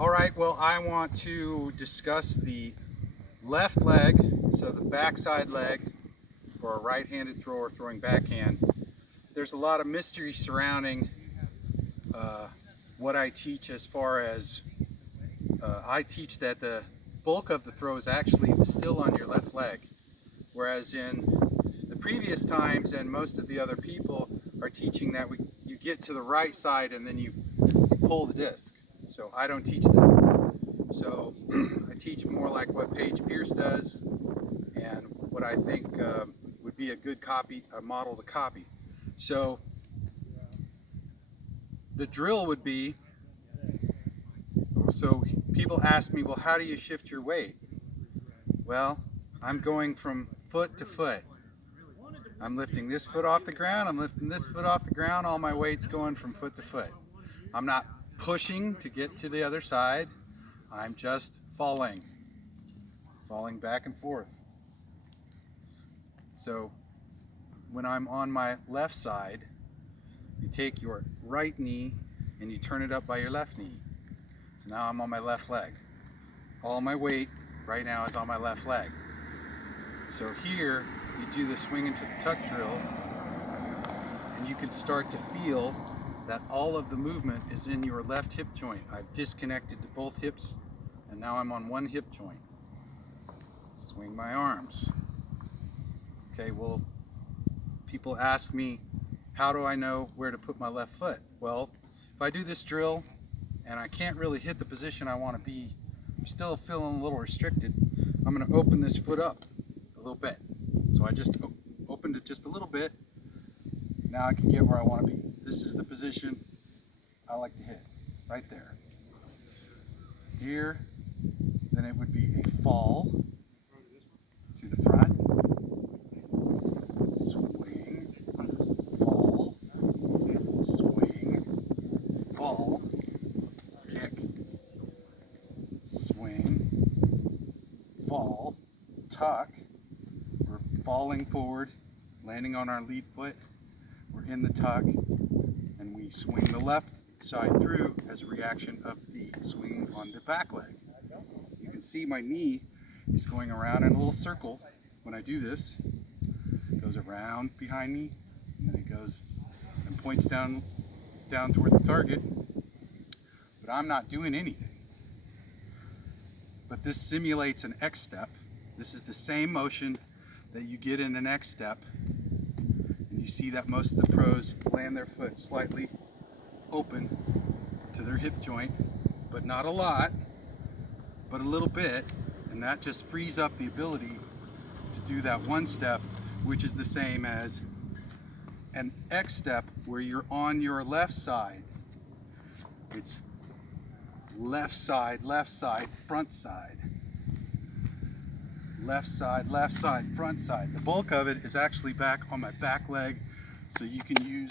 All right, well, I want to discuss the left leg, so the backside leg for a right-handed thrower throwing backhand. There's a lot of mystery surrounding uh, what I teach as far as I teach that the bulk of the throw is actually still on your left leg, whereas in the previous times and most of the other people are teaching that you get to the right side and then you pull the disc. So I don't teach that. So I teach more like what Paige Pierce does and what I think would be a good copy, a model to copy. So the drill would be, so people ask me, well, how do you shift your weight? Well, I'm going from foot to foot. I'm lifting this foot off the ground, I'm lifting this foot off the ground, all my weight's going from foot to foot. I'm not pushing to get to the other side, I'm just falling back and forth. So when I'm on my left side, you take your right knee and you turn it up by your left knee. So now I'm on my left leg. All my weight right now is on my left leg. So here you do the swing into the tuck drill and you can start to feel that all of the movement is in your left hip joint. I've disconnected to both hips and now I'm on one hip joint. Swing my arms. Okay, well, people ask me, how do I know where to put my left foot? Well, if I do this drill and I can't really hit the position I want to be, I'm still feeling a little restricted, I'm going to open this foot up a little bit. So I just opened it just a little bit. Now I can get where I want to be. This is the position I like to hit, right there. Here, then it would be a fall to the front, swing, fall, swing, fall, kick, swing, fall, tuck. We're falling forward, landing on our lead foot. We're in the tuck, and we swing the left side through as a reaction of the swing on the back leg. You can see my knee is going around in a little circle when I do this. It goes around behind me, and then it goes and points down toward the target, but I'm not doing anything. But this simulates an X step. This is the same motion that you get in an X step, and you see that most of the pros land their foot slightly open to their hip joint, but not a lot, but a little bit, and that just frees up the ability to do that one step, which is the same as an X step where you're on your left side. It's left side, front side. Left side, front side. The bulk of it is actually back on my back leg, so you can use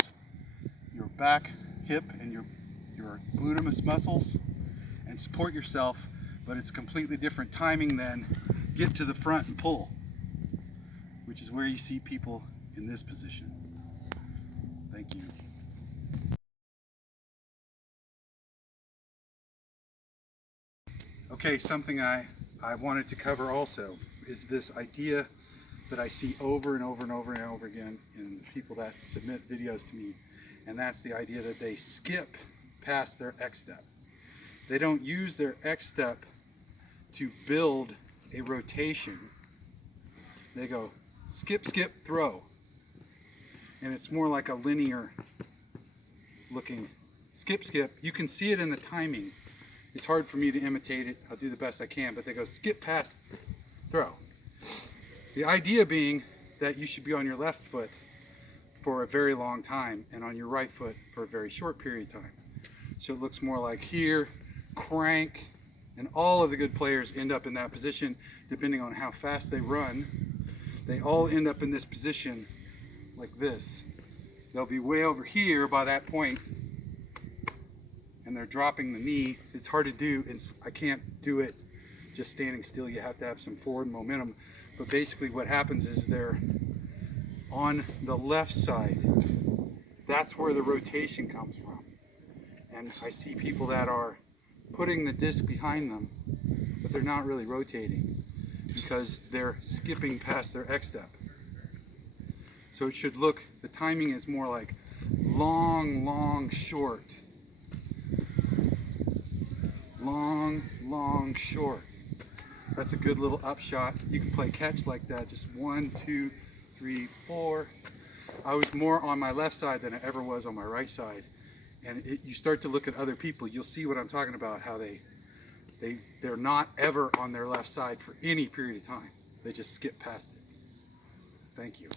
your back hip and your gluteus muscles and support yourself, but it's completely different timing than get to the front and pull, which is where you see people in this position. Thank you. Okay, something I wanted to cover also is this idea that I see over and over and over and over again in people that submit videos to me, and that's the idea that they skip past their X step. They don't use their X step to build a rotation. They go skip, skip, throw, and it's more like a linear looking skip, skip. You can see it in the timing. It's hard for me to imitate it. I'll do the best I can, but they go skip past, throw. The idea being that you should be on your left foot for a very long time and on your right foot for a very short period of time. So it looks more like here, crank, and all of the good players end up in that position depending on how fast they run. They all end up in this position like this. They'll be way over here by that point, and they're dropping the knee. It's hard to do, I can't do it just standing still. You have to have some forward momentum. But basically what happens is they're on the left side. That's where the rotation comes from. And I see people that are putting the disc behind them, but they're not really rotating because they're skipping past their X step. So it should look, the timing is more like long, long, short. Long, long, short. That's a good little upshot. You can play catch like that, just 1, 2, 3, 4. I was more on my left side than I ever was on my right side. And you start to look at other people, you'll see what I'm talking about, how they're not ever on their left side for any period of time. They just skip past it. Thank you.